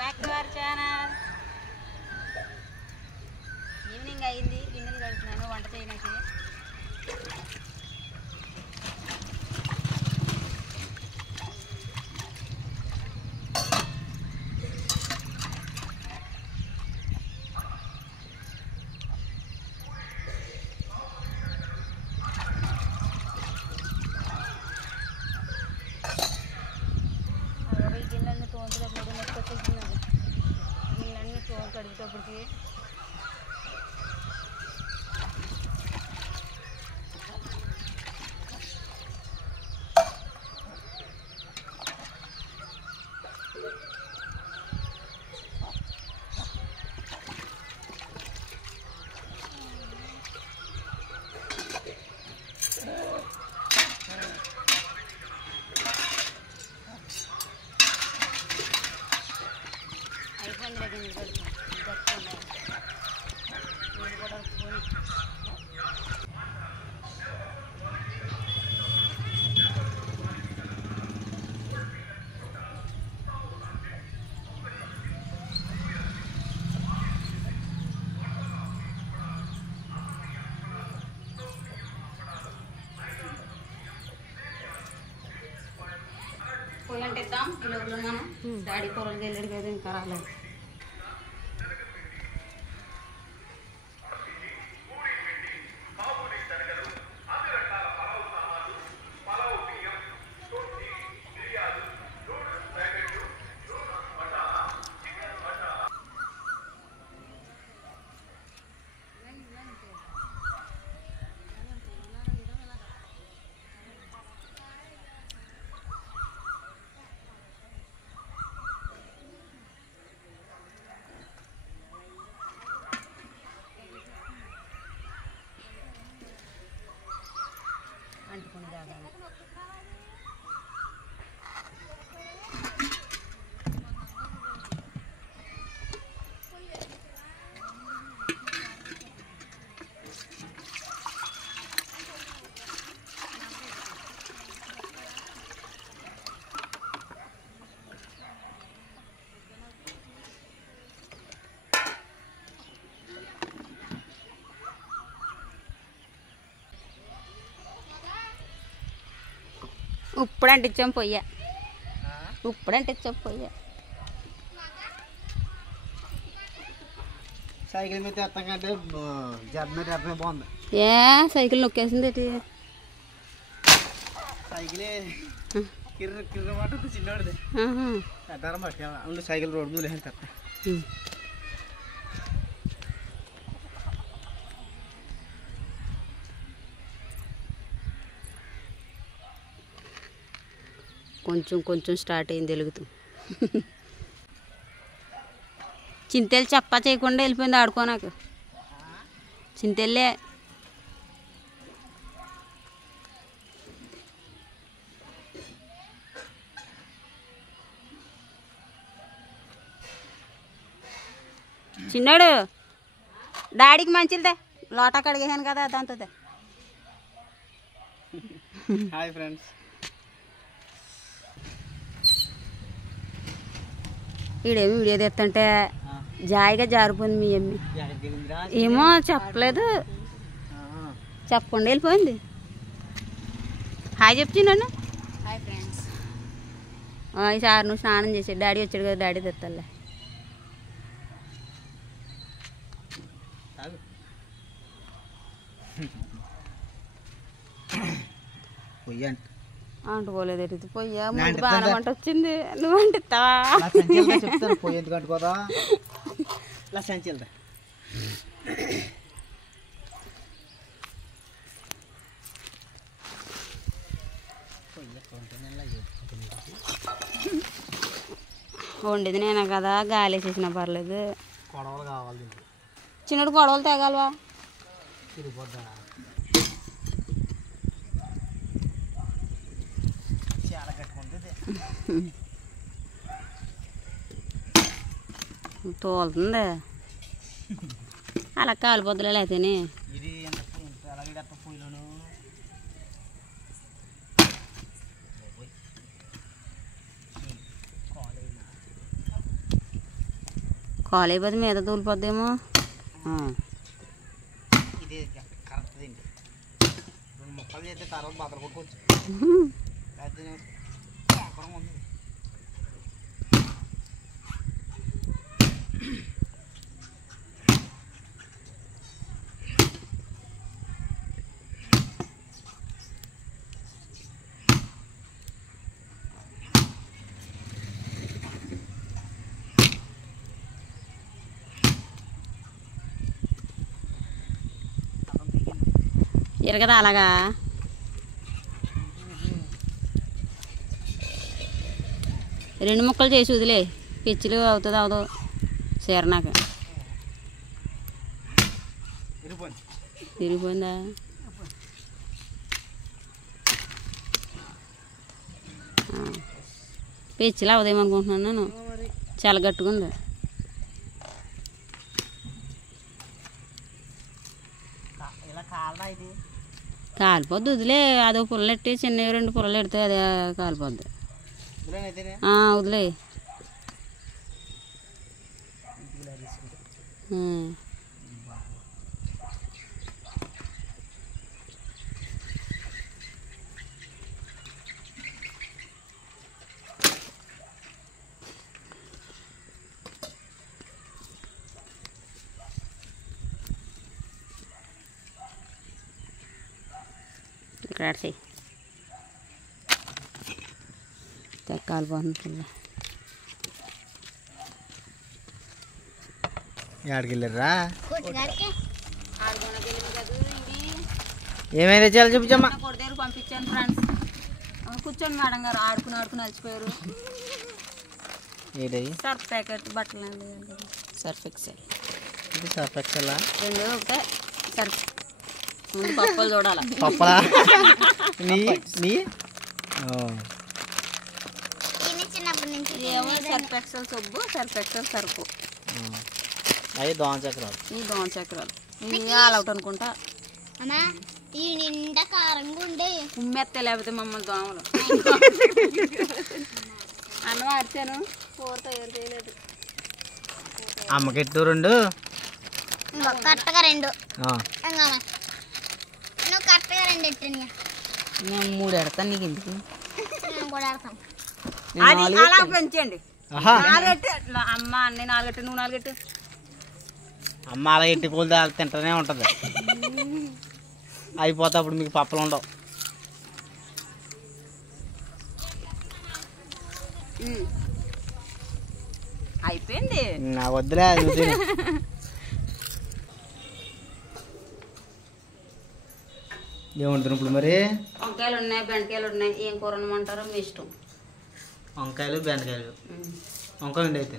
Back to our channel. Evening అయింది, గిన్నెలు కడుతున్నాను వంట చేయడానికి. గిన్నెలన్నీ తోముతున్నప్పుడు నొప్పి వచ్చేస్తున్నాడు. గిన్నెలన్నీ కడిగేటప్పటికి అయిపోయింది. గిన్నెలు కడుతున్నాయి నీళ్ళు కూడా పోయి పొయ్యి అంటే ఇద్దాం. కిలోలు మనం డాడీ కూరలు వెళ్ళాడు కదా, ఇంకా రాలేదు. అంటుకుని జాగాలి. ఇప్పుడు అంటించాం పొయ్య, ఇప్పుడు అంటించాం పొయ్య. సైకిల్ మీద ఎత్తాం కంటే జబ్ మీద ఎత్తమే బాగుంది. ఏ సైకిల్ నొక్కేసింది ఏంటి? సైకిలే కిర్ర కిర్ర మాట చిన్నవాడిది పెద్దరం పట్టి అందులో సైకిల్ రోడ్డు మీద లేదు కట్ట. కొంచెం కొంచెం స్టార్ట్ అయింది వెలుగుతూ. చింతలు చెప్పా చేయకుండా వెళ్ళిపోయింది ఆడుకో. నాకు చింతెళ్ళే చిన్నాడు డాడీకి మంచిదే. లోటా కడిగేసాను కదా దాంతో. హాయ్ ఫ్రెండ్స్, ఈడేమి వీడియో తెస్తుంటే జాయిగా జారిపోయింది మీ అమ్మి. ఏమో చెప్పలేదు, చెప్పకుండా వెళ్ళిపోయింది. హాయ్ చెప్తున్నాను. Hi friends. ఈసారి నువ్వు స్నానం చేసాడు, డాడీ వచ్చాడు కదా, డాడీ తెస్తాలే. అంటుకోలేదు ఎటు పొయ్యా. ముందు బాగా వంట వచ్చింది, నువ్వు అంటిస్తావా? చెప్తాను పొయ్యి ఎందుకు అంటుకోదా. ఇలా సంచిల్దా వండేది నేనే కదా, గాలి వేసేసినా పర్లేదు. కొడవలు కావాలి, చిన్నడు కొడవలు తేగలవా? తిరిగిపోద్దా తోలుతుంది అలా కాలిపోద్దులే. అయితేనే కాలు అయిపోతే మీద తూలిపోద్దేమో. ఇది కరెక్ట్ అండి. 2 ముక్కలు చేస్తే తర్వాత బద్దలు కొట్టుకోవచ్చు. ఉంది ఎరగదా అలాగా. రెండు ముక్కలు చేసి వదిలే, పిచ్చిలు అవుతుంది అవదు చీరనాక. తిరిగిపోయిందా? పిచ్చిలు అవదేమనుకుంటున్నాను నేను, చాలా గట్టిగా ఉంది. కాలిపోద్ది వదిలే, అదో పుల్లలు ఎట్టి చిన్న 2 పుల్లలు ఎడితే అదే కాలిపోద్ది. వదిలే. ఇక్కడ చెయ్యి కాలిపోతుంది. ఎక్కడికి వెళ్ళారా? ఏమైంది చాలా చూపించమ్మా. కొడిదేరు పంపించాను ఫ్రెండ్స్. కూర్చోండి మేడం గారు. ఆడుకుని అలసిపోయారు. సర్ఫ్ ప్యాకెట్ బట్టలు సర్ఫ్ ఎక్సెల్. ఇది సర్ఫ్ ఎక్సెల్ 2 ఒకటే. సర్ఫ్ ముందు పప్పులు చూడాలి. పప్పలా ఏమో సర్ఫ్ ఎక్సెల్ సబ్బు, సర్ఫ్ ఎక్సెల్ సర్ఫు. అవి దోమ చక్రాలు. ఈ దోమ చక్రాలు ఆల్ అవుట్ అనుకుంటా. ఈ నిండా కారంగా ఉండే ఉమ్మెత్తే లేకపోతే మమ్మల్ని దోమలు. అన్నం అరిచాను, కూరతో ఏరు చేయలేదు. అమ్మకెట్టు 2 కరెక్ట్గా 2 నువ్వు కరెక్ట్గా 2 ఎట్టినా. మేము 3 ఎడతాను. నీకు ఎందుకు? మేము కూడా ఆడతాం. అది అలా పెంచండి. 4 ఎట్టు. అమ్మ అన్నీ 4 ఎట్టు, నువ్వు 4 ఎట్టు. అమ్మ అలా ఎట్టి పూలు తింటూనే ఉంటుంది. అయిపోతే అప్పుడు మీకు పప్పులు ఉండవు. అయిపోయింది. నా వద్దులే. ఏముంటుంది ఇప్పుడు మరి? వంకాయలు ఉన్నాయి, బెండకాయలు ఉన్నాయి. ఏం కూర అనమంటారో మీ ఇష్టం. వంకాయలు బెండకాయలు. వంకాయ ఉండి అయితే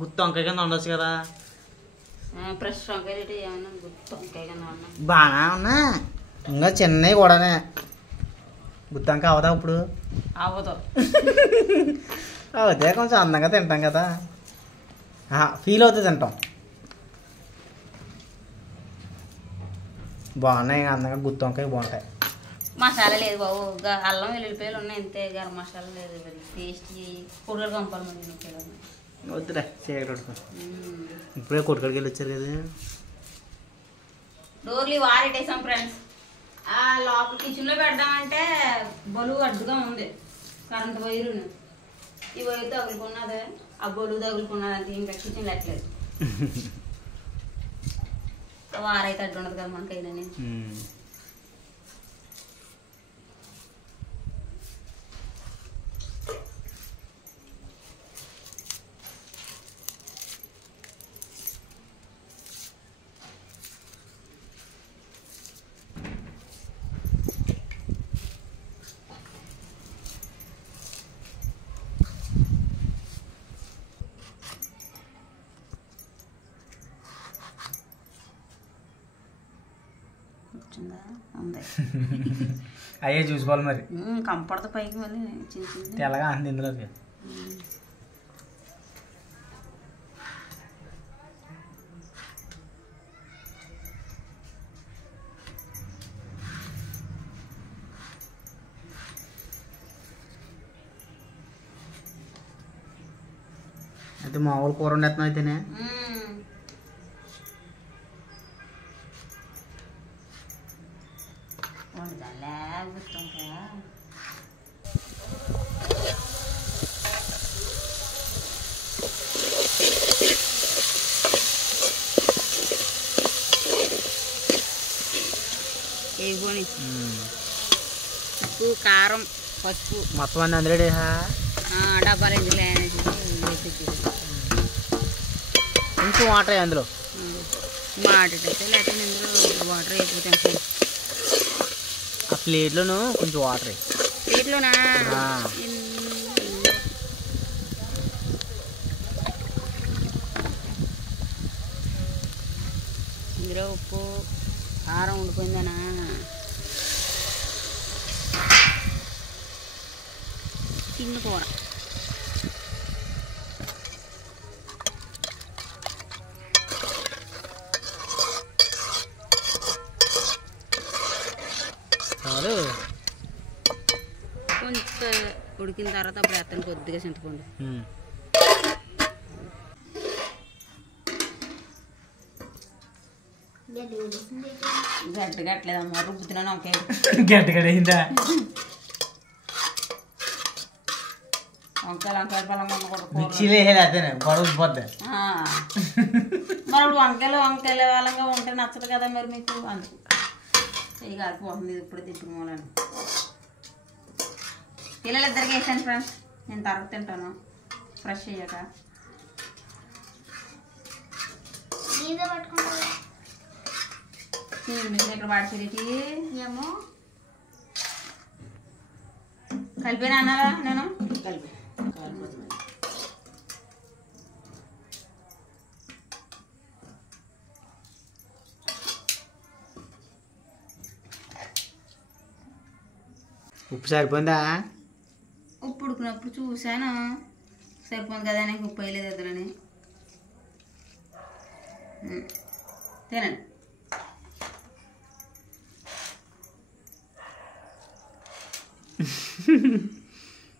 గుత్తి వంకాయ కింద ఉండొచ్చు కదా. ఫ్రెష్ వంకాయలు ఏమన్నా గుత్తి వంకాయ కింద ఉన్నా బాగా ఉన్నా. ఇంకా చిన్నవి కూడానే. గుత్తి వంకాయ అవదా ఇప్పుడు? అవ్వదు. అవుతే కొంచెం అందంగా తింటాం కదా. ఫీల్ అవుతుంది తింటాం. బాగున్నాయి అందంగా. గుత్తి వంకాయ బాగుంటాయి. మసాలా లేదు బాబు. అల్లం వెల్లుల్లిపాయలు ఉన్నాయి అంతే. గరం మసాలా లేదు. టేస్ట్ కూరలు కంపాలి మంది. వద్దులే చీకటి. ఇప్పుడే కొట్టుకడికి వెళ్ళి వచ్చారు కదా. డోర్లు వారేటేసాం ఫ్రెండ్స్. లోపల కిచెన్లో పెడదామంటే బలువు అడ్డుగా ఉంది. కరెంట్ వైరు ఈ వైరు తగులుకున్నదే. ఆ బలువు తగులుకున్నది అంటే ఇంకా కిచెన్ లెక్కలేదు. వారైతే అడ్డు ఉండదు కదా మనకైనా. అయ్యే చూసుకోవాలి మరి. కంపడత పైకి మళ్ళీ చిన్న చిన్న తెల్లగా అంది ఇందులోకి. అయితే మామూలు కూర వండేస్తున్నావు అయితేనే. వండుతాలే గుర్తుంటా. వేగిపోని ఉప్పు కారం పసుపు మొత్తం అన్నీ అందులో డబ్బాలు ఎందుకు కొంచెం వాటర్ అందులో మాటైతే లేకపోతే ఇందులో వాటర్ అయిపోతాను. ఆ ప్లేట్లోను కొంచెం వాటర్ ప్లేట్లోనా ఇందులో ఉప్పు కారం ఉండిపోయిందనా. చిన్న కూర చాలు. కొంచెం ఉడికిన తర్వాత అప్పుడు వేస్తాను కొద్దిగా చింతపండు. గడ్డ కట్టలేదమ్మా రుబ్బుతున్నాను. ఓకే గడ్డగడైందా వంకాయలు వంకాయ పళ్ళం మిక్సీలో వేసేది అదే గొడవ పోద్ది. మరి వంకాయలు వాళ్ళంగా ఉంటే నచ్చదు కదా మరి మీకు. అందుకు చెయ్యి కాలిపోతుంది ఇప్పుడు తిట్టుకోవాలని. పిల్లలు ఇద్దరికి వేసాను ఫ్రెండ్స్. నేను తర్వాత తింటాను ఫ్రెష్ అయ్యాక. మిషన్ ఇక్కడ వాడిసిరికి ఏమో కలిపినా అన్నారా నేను కలిపి ఉప్పు సరిపోయిందా? ఉప్పు ఉడికినప్పుడు చూసాను సరిపోయింది కదా నాకు ఉప్పు వేయలేదు ఎదురని. తినండి.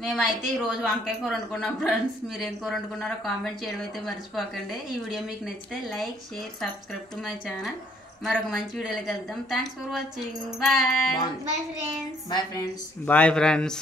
మేమైతే ఈరోజు వంకాయ కూర వండుకున్నాం ఫ్రెండ్స్. మీరు ఏం కూర వండుకున్నారో కామెంట్ చేయడం అయితే మర్చిపోకండి. ఈ వీడియో మీకు నచ్చితే like share subscribe to my channel. మరొక మంచి వీడియోలోకి వెళ్దాం. Thanks for watching. Bye bye friends. Bye friends. Bye friends.